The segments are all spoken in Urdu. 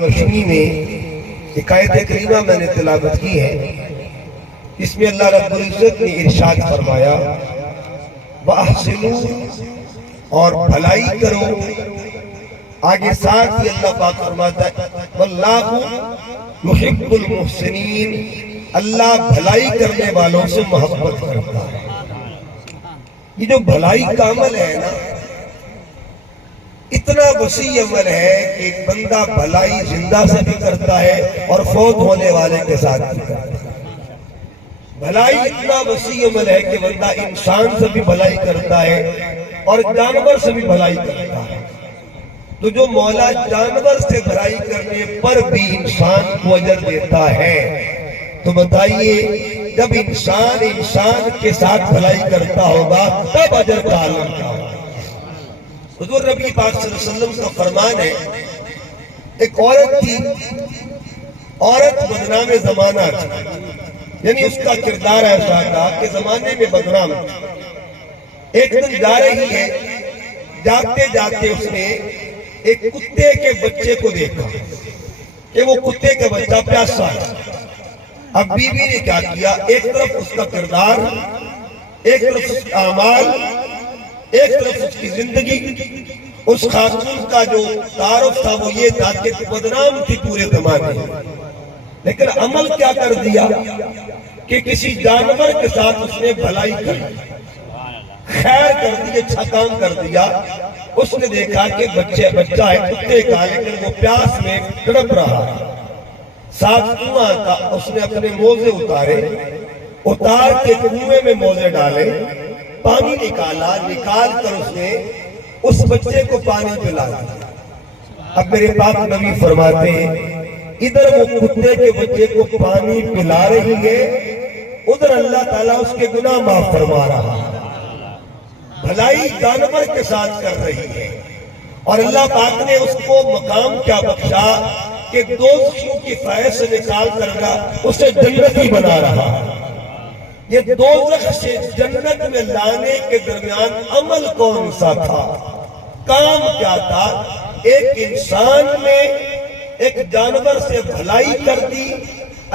روشنی میں ایک آیت کریمہ میں نے تلاوت کی ہے، اس میں اللہ رب العزت نے ارشاد فرمایا وَأَحْسِنُوا اور بھلائی کرو۔ آگے ساتھ ہی اللہ پاک فرماتا ہے وَاللَّهُ يُحِبُّ الْمُحْسِنِينَ، اللہ بھلائی کرنے والوں سے محبت کرتا ہے۔ یہ جو بھلائی کا عمل ہے نا، اتنا وسیع عمل ہے کہ ایک بندہ بھلائی زندہ سے بھی کرتا ہے اور فوت ہونے والے کے ساتھ بھی کرتا ہے۔ بھلائی اتنا وسیع عمل ہے کہ بندہ انسان سے بھی بھلائی کرتا ہے اور جانور سے بھی بھلائی کرتا ہے۔ تو جو مولا جانور سے بھلائی کرنے پر بھی انسان کو اجر دیتا ہے، تو بتائیے جب انسان کے ساتھ بھلائی کرتا ہوگا تب اجر کا عالم کیا ہوگا۔ حضور نبی پاک صلی اللہ علیہ وسلم کا فرمان ہے، ایک عورت تھی، عورت بدنام زمانہ تھی، یعنی اس کا کردار ایسا تھا کہ زمانے میں بدنام تھی۔ ایک دن جا رہی ہے، جاتے جاتے اس نے ایک کتے کے بچے کو دیکھا کہ وہ کتے کا بچہ پیاسا ہے۔ اب بیوی نے کیا کیا، ایک طرف اس کا کردار، ایک طرف اس کا اعمال، ایک طرف اس کی زندگی، اس خاتون کا جو تعارف تھا وہ یہ تھا کہ بدنام تھی پورے زمانے میں، لیکن عمل کیا کر دیا کہ کسی جانور کے ساتھ اس نے بھلائی کر دی، خیر کر دی، اچھا کام کر دیا۔ اس نے دیکھا کہ بچہ ہے کتے کا، لیکن وہ پیاس میں تڑپ رہا ہے، ساتھ کنواں تھا، اس نے اپنے موزے اتار کے کنویں میں موزے ڈالے، پانی نکال کر اس نے اس بچے کو پانی پلا دیا۔ اب میرے پاک نبی فرماتے ہیں ادھر وہ کتے کے بچے کو پانی پلا رہی ہے، ادھر اللہ تعالیٰ اس کے گناہ معاف فرما رہا ہے۔ بھلائی جانور کے ساتھ کر رہی ہے اور اللہ پاک نے اس کو مقام کیا بخشا کہ دوزخیوں کی فائد سے نکال کر اسے جنتی بنا رہا ہے۔ یہ دوزخ سے جنت میں لانے کے درمیان عمل کون سا تھا، کام کیا تھا؟ ایک انسان نے ایک جانور سے بھلائی کر دی،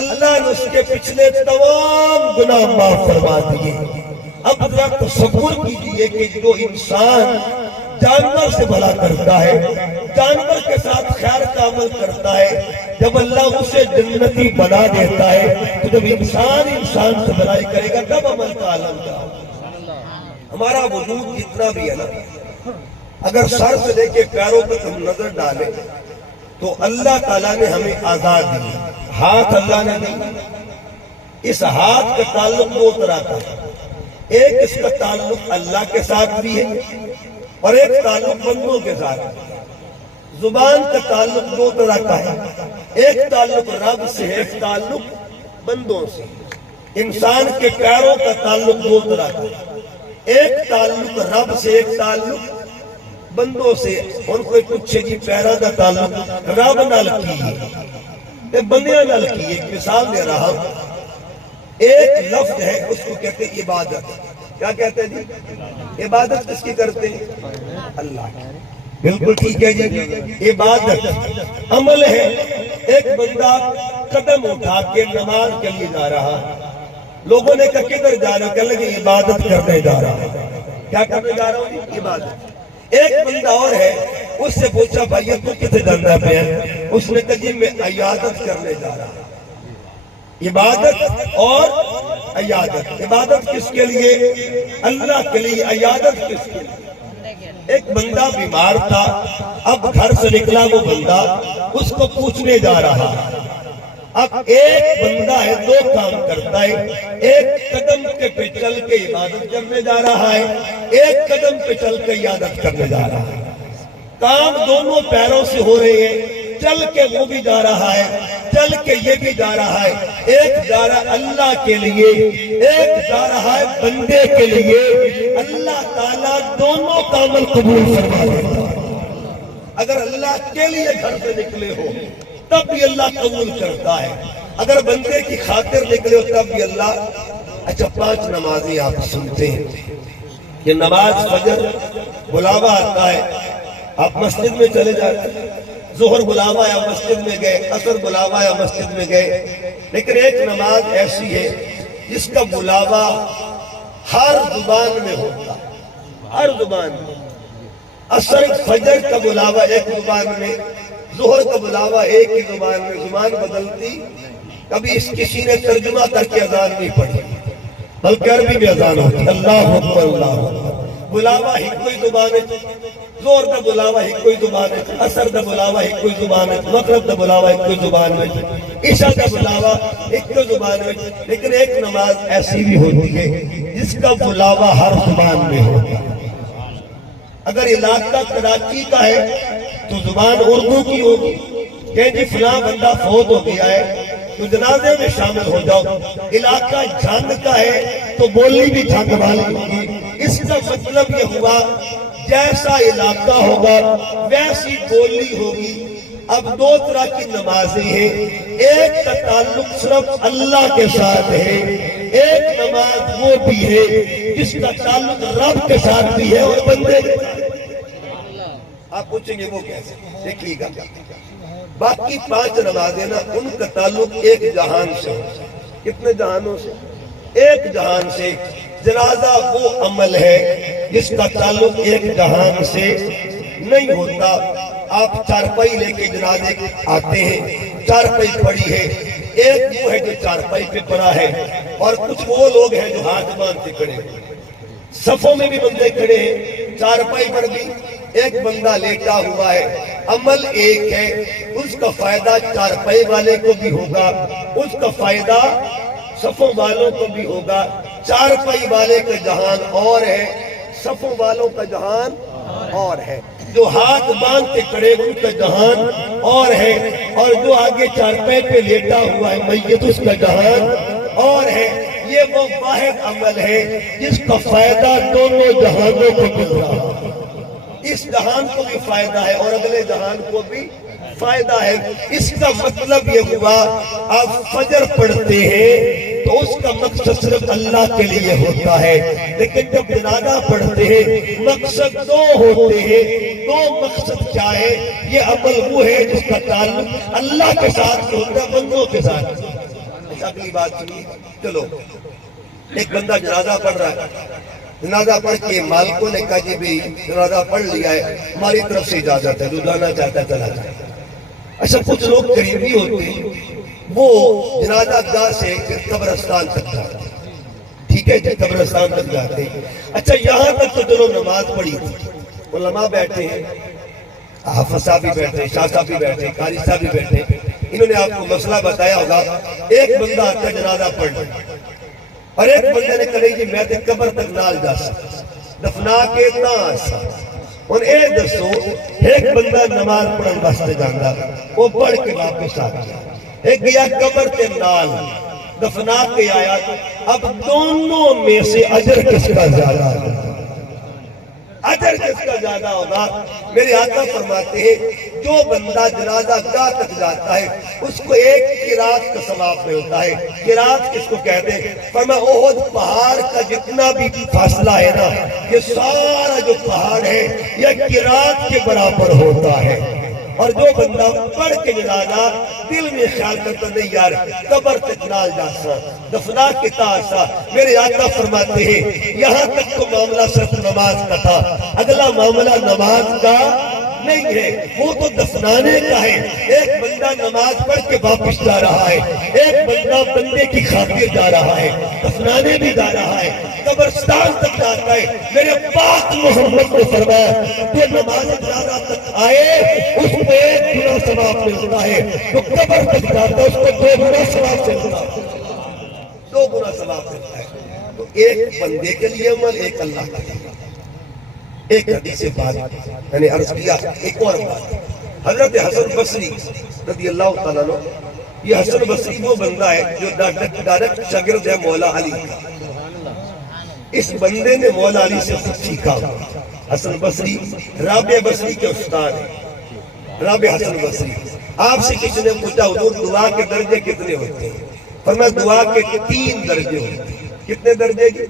اللہ نے اس کے پچھلے تمام گناہ معاف فرما دیے۔ اب ذرا تصور کیجئے کہ جو انسان جانور سے بھلا کرتا ہے، جانور کے ساتھ خیر کا عمل کرتا ہے، جب اللہ اسے جنتی بنا دیتا ہے، تو جب انسان سے بھلائی کرے گا تب عمل کا عالم کیا ہوگا۔ ہمارا وجود جتنا بھی ہے نا، اگر سر سے لے کے پیروں تک ہم نظر ڈالیں تو اللہ تعالیٰ نے ہمیں آزاد دی، ہاتھ اللہ نے دی۔ اس ہاتھ کا تعلق دو طرح کا ہے، ایک اس کا تعلق اللہ کے ساتھ بھی ہے اور ایک تعلق بندوں کے ساتھ ہے۔ زبان کا تعلق دو طرح کا ہے، ایک تعلق رب سے ہے، ایک تعلق بندوں سے۔ انسان کے پیروں کا تعلق دو طرح کا ہے، ایک تعلق رب سے، ایک تعلق بندوں سے۔ اور کوئی پوچھے کہ پیروں کا تعلق رب نال کی ہے، بندیاں نال کی ہے۔ ایک مثال دے رہا ہوں، ایک لفظ ہے اس کو کہتے ہیں عبادت۔ کیا کہتے ہیں جی؟ عبادت کس کی کرتے ہیں؟ اللہ کی۔ بالکل ٹھیک ہے جی، عبادت عمل ہے۔ ایک بندہ قدم اٹھا کے نماز کے لیے جا رہا، لوگوں نے کہا کدھر جا رہا، کہنے لگے عبادت کرنے جا رہا۔ کیا کرنے جا رہا ہوں؟ عبادت۔ ایک بندہ اور ہے، اس سے پوچھا بھائی تو کتنے جانا پہ؟ اس نے کہا جی میں عیادت کرنے جا رہا۔ عبادت اور عیادت، عبادت کس کے لیے؟ اللہ کے لیے، عیادت کس کے لیے؟ ایک بندہ بیمار تھا، اب گھر سے نکلا وہ بندہ، اس کو پوچھنے جا رہا۔ اب ایک بندہ ہے دو کام کرتا ہے، ایک قدم پہ چل کے عبادت کرنے جا رہا ہے، ایک قدم پہ چل کے عیادت کرنے جا رہا ہے۔ کام دونوں پیروں سے ہو رہے ہیں، چل کے وہ بھی جا رہا ہے، چل کے یہ بھی جا رہا ہے۔ ایک جا رہا اللہ کے لیے، ایک جا رہا ہے بندے کے لیے۔ اللہ تعالیٰ دونوں کا عمل قبول فرما دیتا ہے۔ اگر اللہ کے لیے گھر سے نکلے ہو تب بھی اللہ قبول کرتا ہے، اگر بندے کی خاطر نکلے ہو تب بھی اللہ۔ اچھا 5 نمازیں آپ سنتے ہیں کہ نماز فجر بلاوا آتا ہے، آپ مسجد میں چلے جاتے ہیں، ظہر بلاوا یا مسجد میں گئے، عصر بلاوا یا مسجد میں گئے، لیکن ایک نماز ایسی ہے جس کا بلاوا ہر زبان میں ہوتا ہے، ہر زبان میں۔ عصر فجر کا بلاوا ایک زبان میں، ظہر کا بلاوا ایک ہی زبان میں، زبان بدلتی کبھی اس کسی نے ترجمہ کر کے اذان نہیں پڑھی بلکہ عربی میں اذان ہوتی، اللہ اکبر اللہ اکبر۔ بلاوا ہی کوئی زبان ہے، ظہر کا بلاوا ہی کوئی زبان ہے، عصر کا بلاوا ہی کوئی زبان ہے، مغرب کا بلاوا ہی کوئی زبان ہے، عشاء کا بلاوا ایک کوئی زبان ہے، لیکن ایک نماز ایسی بھی ہوتی ہے جس کا بلاوا ہر زبان میں ہوتا ہے۔ اگر علاقہ کراچی کا ہے تو زبان اردو کی ہوگی کہ جی فلاں بندہ فوت ہو گیا ہے تو جنازے میں شامل ہو جاؤ۔ علاقہ جھنگ کا ہے تو بولی بھی جھنگ والی ہوگی۔ اس کا مطلب یہ ہوا جیسا علاقہ ہوگا ویسی بولی ہوگی۔ اب دو طرح کی نمازیں ہیں، ایک کا تعلق صرف اللہ کے ساتھ ہے، ایک نماز وہ بھی ہے جس کا تعلق رب کے ساتھ بھی ہے اور بندے کے ساتھ۔ آپ پوچھیں گے وہ کیسے؟ دیکھیے گا باقی 5 نمازیں نا ان کا تعلق ایک جہان سے ہے۔ کتنے جہانوں سے؟ ایک جہان سے۔ جنازہ وہ عمل ہے جس کا تعلق ایک جہان سے نہیں ہوتا۔ آپ چارپائی لے کے جنازے آتے ہیں، چارپائی پڑی ہے، ایک وہ ہے جو چارپائی پہ پڑا ہے اور کچھ وہ لوگ ہیں جو ہاتھ باندھ کے کھڑے ہیں۔ صفوں میں بھی بندے کھڑے ہیں، چارپائی پر بھی ایک بندہ لیٹا ہوا ہے۔ عمل ایک ہے، اس کا فائدہ چارپائی والے کو بھی ہوگا، اس کا فائدہ صفوں والوں کو بھی ہوگا۔ چارپائی والے کا جہان اور ہے، صفوں والوں کا جہان اور ہے۔ جو ہاتھ باندھ کے کھڑے ان کا جہان اور ہے، اور جو آگے چارپائی پہ لیٹا ہوا ہے میت اس کا جہان اور ہے۔ یہ وہ واحد عمل ہے جس کا فائدہ دونوں جہانوں کو مل رہا ہے۔ اس جہان کو بھی فائدہ ہے اور اگلے جہان کو بھی فائدہ ہے۔ اس کا مطلب یہ ہوا آپ فجر پڑھتے ہیں تو اس کا مقصد صرف اللہ کے لیے ہوتا ہے، لیکن جب جنازہ پڑھتے ہیں مقصد 2 ہوتے ہیں۔ 2 مقصد کیا ہے؟ یہ عمل وہ ہے جس کا تعلق اللہ کے ساتھ ہوتا ہے، بندوں کے ساتھ۔ اگلی بات سنیے، چلو ایک بندہ جنازہ پڑھ رہا ہے، جنازہ پڑھ کے مالکوں نے کہا جی بھی جنازہ پڑھ لیا ہے، ہماری طرف سے اجازت ہے، جو جانا چاہتا ہے چلا جائے۔ اچھا کچھ لوگ قریبی ہوتے ہیں، وہ جنازہ گاہ سے قبرستان تک جاتے ہیں، ٹھیک ہے جی، قبرستان تک جاتے ہیں۔ اچھا یہاں تک تو چلو نماز پڑھی تھی، علماء بیٹھے ہیں، حافظ صاحب بھی بیٹھے ہیں، شاہ صاحب بھی بیٹھے ہیں، قاری صاحب بھی بیٹھے ہیں، انہوں نے آپ کو مسئلہ بتایا ہوگا۔ ایک بندہ آتا ہے جنازہ پڑھنے اور ایک بندے نے کہا جی میں تے قبر تک نال جا سکتا دفنا کے نہ آسا۔ اور اے دسو ایک بندہ نماز پڑھن واسطے جاندا وہ پڑھ کے واپس آ گیا، ایک گیا قبر تے نال دفنا کے آیا۔ اب دونوں میں سے اجر کس کا زیادہ ہوگا؟ اجر کس کا زیادہ ہوگا؟ میرے آقا فرماتے ہیں جو بندہ جنازہ گاہ تک جاتا ہے اس کو ایک قرات کا ثواب ملتا ہے۔ قرات کس کو کہتے ہیں؟ فرمایا احد پہاڑ کا جتنا بھی فاصلہ ہے نا، یہ سارا جو پہاڑ ہے یہ قرات کے برابر ہوتا ہے۔ اور جو بندہ پڑھ کے جنازہ دل میں خیال کرتا نہیں یار قبر تک نال جاسا دفنا کے تاسا، میرے آقا فرماتے ہیں یہاں تک تو معاملہ صرف نماز کا تھا، اگلا معاملہ نماز کا نہیں ہے، وہ تو دفنانے کا ہے۔ ایک بندہ نماز پڑھ کے واپس جا رہا ہے، ایک بندہ بندے کی خاطر جا رہا ہے، دفنانے بھی جا رہا ہے، قبرستان تک جاتا ہے۔ میرے پاک محمد نے فرمایا جو نماز جنازہ تک آئے اس کو 1 گنا ثواب ملتا ہے، جو قبر تک جاتا ہے اس کو 2 گنا ثواب ملتا ہے، 2 گنا ثواب ملتا ہے۔ تو ایک بندے کے لیے عمل، ایک اللہ کا لیے۔ ایک حدیث بات میں نے عرض کیا، ایک اور بات، حضرت حسن بصری رضی اللہ تعالیٰ عنہ، یہ حسن بصری وہ بندہ ہے جو ڈائریکٹ شاگرد ہے مولا علی کا۔ اس بندے نے مولا علی سے خود سیکھا۔ حسن بصری رابع بصری کے استاد ہیں، رابع حسن بصری۔ آپ سے کسی نے پوچھا حضور دعا کے درجے کتنے ہوتے ہیں؟ فرمایا دعا کے 3 درجے ہوتے ہیں۔ کتنے درجے کی؟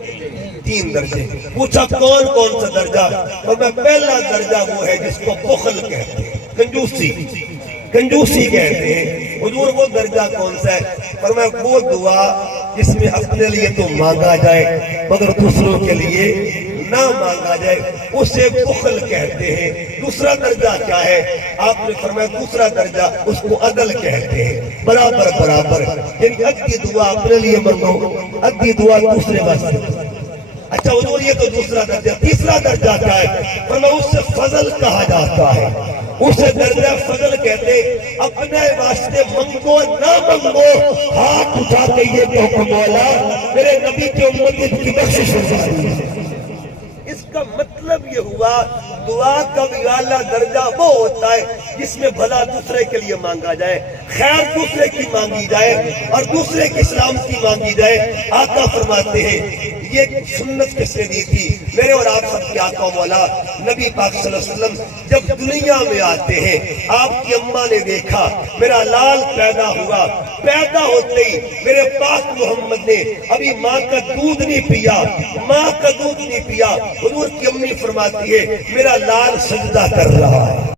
3 درجے۔ پوچھا کون کون سا درجہ؟ فرمایا پہلا درجہ وہ ہے جس کو بخل کہتے ہیں، کنجوسی۔ کنجوسی کہتے ہیں۔ حضور وہ درجہ کون سا ہے؟ فرمایا وہ دعا جس میں اپنے لیے تو مانگا جائے مگر دوسروں کے لیے نہ مانگا جائے، اسے بخل کہتے ہیں۔ دوسرا درجہ کیا ہے؟ آپ نے فرمایا دوسرا درجہ اس کو عدل کہتے ہیں، برابر برابر، یعنی ادھی دعا اپنے لیے مانگو، ادھی دعا دوسرے واسطے۔ اچھا حضور یہ تو دوسرا درجہ، تیسرا درجہ کیا ہے؟ فرمایا اس سے فضل کہا جاتا ہے، اسے درجہ فضل کہتے، اپنے واسطے منگو نہ منگو، ہاتھ اٹھا کے یہ کہو کہ مولا میرے نبی کی امت کی بخشش ہو جائے۔ اس کا مطلب یہ ہوا دعا کا بھی اعلیٰ درجہ وہ ہوتا ہے جس میں بھلا دوسرے کے لیے مانگا جائے، خیر دوسرے کی مانگی جائے اور دوسرے کی سلامتی مانگی جائے۔ آقا فرماتے ہیں یہ سنت کس نے دی تھی؟ میرے اور آپ سب کے آقا مولا نبی پاک صلی اللہ علیہ وسلم جب دنیا میں آتے ہیں، آپ کی اماں نے دیکھا میرا لال پیدا ہوا، پیدا ہوتے ہی میرے پاک محمد نے ابھی ماں کا دودھ نہیں پیا، ماں کا دودھ نہیں پیا، حضور کی امی فرماتی ہے میرا لال سجدہ کر رہا ہے۔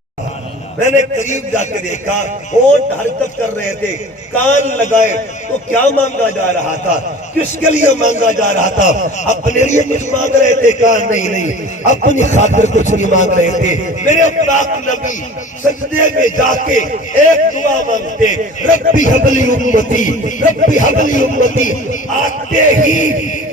میں نے قریب جا کے دیکھا، ہونٹ حرکت کر رہے تھے، کان لگائے، تو کیا مانگا جا رہا تھا؟ کس کے لیے مانگا جا رہا تھا؟ اپنے لیے کچھ مانگ رہے تھے؟ کہا نہیں، اپنی خاطر کچھ نہیں مانگ رہے تھے۔ میرے پاک نبی سجدے میں جا کے ایک دعا مانگتے، ربی حبلی امتی، ربی حبلی امتی۔ آتے ہی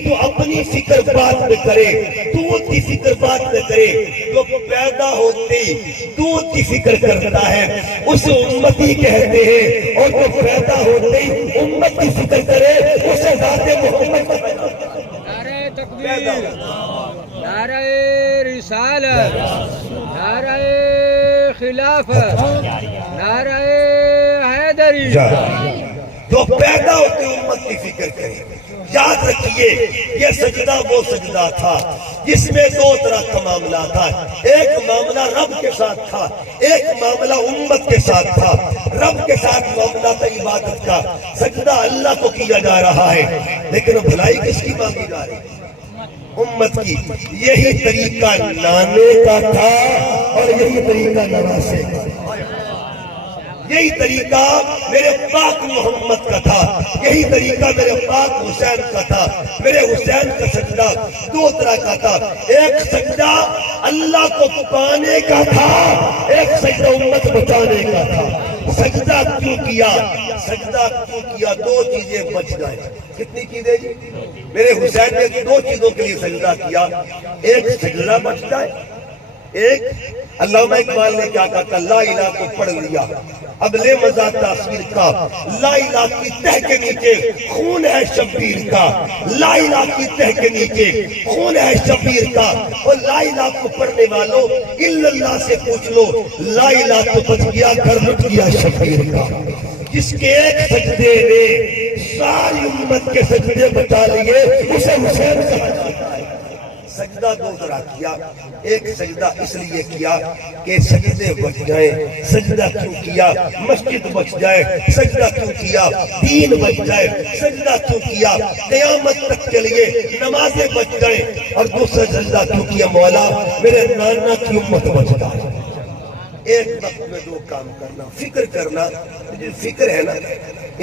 تو اپنی فکر بات نہ کرے، دودھ کی فکر بات نہ کرے، جو پیدا ہوتے ہی دودھ کی فکر کرتا ہے اسے امتی کہتے ہیں، اور جو پیدا ہوتے ہی امت کی فکر کرے اسے ذات محمد کہتے ہیں۔ نعرہ تکبیر، نعرہ رسالت، نعرہ خلافت، نعرہ حیدری۔ جو پیدا ہوتے امت کی فکر کرے۔ یاد رکھیے یہ سجدہ وہ سجدہ تھا جس میں دو طرح کا معاملہ تھا، ایک معاملہ رب کے ساتھ تھا، ایک معاملہ امت کے ساتھ تھا۔ رب کے ساتھ معاملہ تھا عبادت کا، سجدہ اللہ کو کیا جا رہا ہے، لیکن بھلائی کس کی مانگی جا رہی ہے؟ امت کی۔ یہی طریقہ لانے کا تھا اور یہی طریقہ نواسے کا، یہی طریقہ میرے پاک محمد کا تھا، یہی طریقہ میرے پاک حسین کا تھا۔ میرے حسین کا سجدہ دو طرح کا تھا، ایک سجدہ اللہ کو پانے کا تھا، ایک سجدہ امت بچانے کا تھا۔ سجدہ کیوں کیا؟ سجدہ کیوں کیا؟ دو چیزیں بچ جائیں۔ کتنی چیزیں جی؟ میرے حسین نے دو چیزوں کے لیے سجدہ کیا، ایک سجدہ بچ جائے، ایک علامہ اقبال نے کیا کہا؟ لا الہ کو پڑھ لیا، اب لے مزہ تاثیر کا، لا الہ کی تہ کے نیچے خون ہے شبیر کا، لا الہ کی تہ کے نیچے خون ہے شبیر کا، اور لا الہ کو پڑھنے والوں الا اللہ سے پوچھ لو، لا الہ تو بچ گیا، گھر لٹ گیا شبیر کا۔ جس کے ایک سجدے نے ساری امت کے سجدے بچا لیے اسے حسین کہا جاتا ہے۔ سجدہ دو طرح کیا، ایک سجدہ اس لیے کیا کہ سجدے بچ جائیں۔ سجدہ کیوں کیا؟ مسجد بچ جائے۔ سجدہ کیوں کیا؟ دین بچ جائے۔ سجدہ کیوں کیا؟ قیامت تک کے لیے نمازیں بچ جائیں۔ اور دوسرا سجدہ کیوں کیا؟ مولا میرے نانا کی امت بچ جائے۔ ایک وقت میں دو کام کرنا، فکر کرنا، جو فکر ہے نا،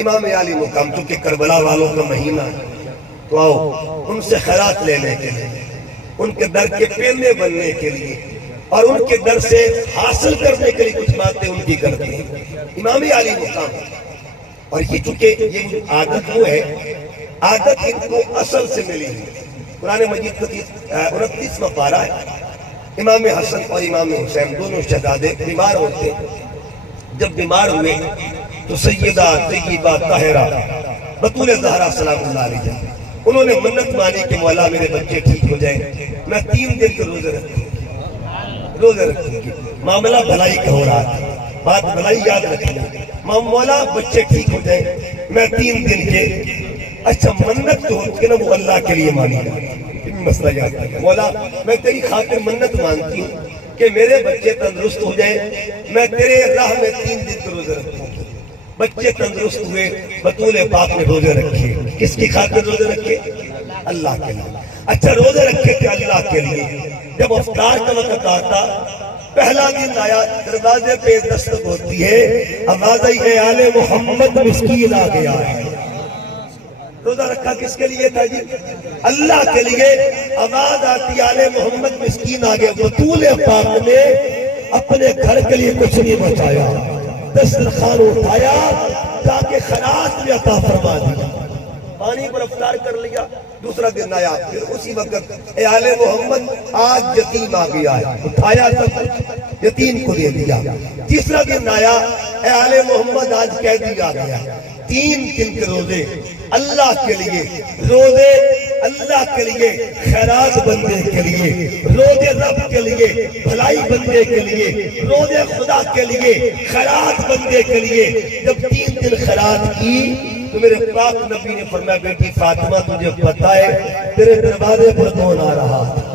امام علی مقام چونکہ کربلا والوں کا مہینہ ہے تو آؤ ان سے خیرات لینے کے لیے، ان کے در کے پینے بننے کے لیے اور ان کے در سے حاصل کرنے کے لیے کچھ باتیں ان کی کرتے ہیں۔ امام علی مقام، اور یہ چونکہ یہ عادت وہ ہے، عادت ان کو اصل سے ملی ہے۔ قرآن مجید کا 29واں پارہ ہے۔ امام حسن اور امام حسین دونوں شہزادے بیمار ہوتے، جب بیمار ہوئے تو سیدہ طیبہ طاہرہ بطول زہرا سلام اللہ علیہ انہوں نے منت مانی کہ مولا میرے بچے ٹھیک ہو جائیں، میں 3 دن کے روزے رکھوں گی۔ معاملہ بھلائی کا ہو رہا تھا، بات بھلائی یاد رکھیں، مولا بچے ٹھیک ہو جائیں، میں 3 دن کے۔ اچھا منت جو ہوتی ہے نا وہ اللہ کے لیے مانی جاتی ہے، مسئلہ یاد رکھیں، مولا میں تیری خاطر منت مانتی ہوں کہ میرے بچے تندرست ہو جائیں، میں تیرے راہ میں 3 دن کے روزے رکھوں گی۔ بچے تندرست ہوئے، بطول پاک نے روزے رکھے، کس کی خاطر روزے رکھے؟ اللہ کے لیے۔ اچھا روزے رکھے تھے اللہ کے لیے، جب افطار کا وقت آتا پہلا دن آیا، دروازے پہ دستک ہوتی ہے، آواز آئی اے آل محمد مسکین آ گیا ہے۔ روزہ رکھا کس کے لیے تھا جی؟ اللہ کے لیے۔ آواز آتی آل محمد مسکین آ گیا۔ بطول پاک نے اپنے گھر کے لیے کچھ نہیں بچایا، دسترخوان اٹھایا تاکہ خراج میں عطا فرما دیا، پانی پر افطار کر لیا۔ دوسرا دن آیا، پھر اسی وقت اے آل محمد آج یتیم آ گیا ہے، اٹھایا سب کچھ یتیم کو دے دیا۔ تیسرا دن آیا، اے آل محمد آج قیدی آ گیا۔ 3 دن کے روزے اللہ کے لیے، روزے اللہ کے لیے، خیرات بندے کے لیے، روزے رب کے لیے، بھلائی بندے کے لیے، روزے خدا کے لیے، خیرات بندے کے لیے۔ جب 3 دن خیرات کی تو میرے پاک نبی نے فرمایا بیٹی فاطمہ تجھے پتہ ہے تیرے دروازے پر کون آ رہا تھا؟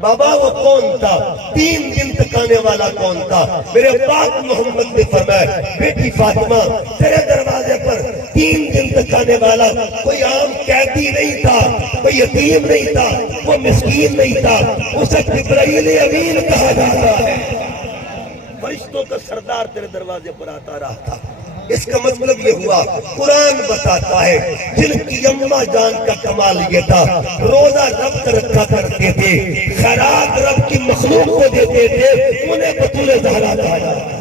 بابا وہ کون تھا؟ 3 دن تک آنے والا کون تھا؟ میرے پاک محمد نے فرمایا بیٹی فاطمہ تیرے دروازے پر 3 دن تک آنے والا کوئی عام قیدی نہیں تھا، کوئی یتیم نہیں تھا، وہ مسکین نہیں تھا، اسے جبرائیل امین کہا جاتا ہے۔ فرشتوں کا سردار تیرے دروازے پر آتا رہا تھا۔ اس کا مطلب یہ ہوا، قرآن بتاتا ہے جن کی اماں جان کا کمال یہ تھا، روزہ رب کا رکھا کرتے تھے، خیرات رب کی مخلوق کو دیتے تھے، انہیں بطول زہرا کہا جاتا ہے۔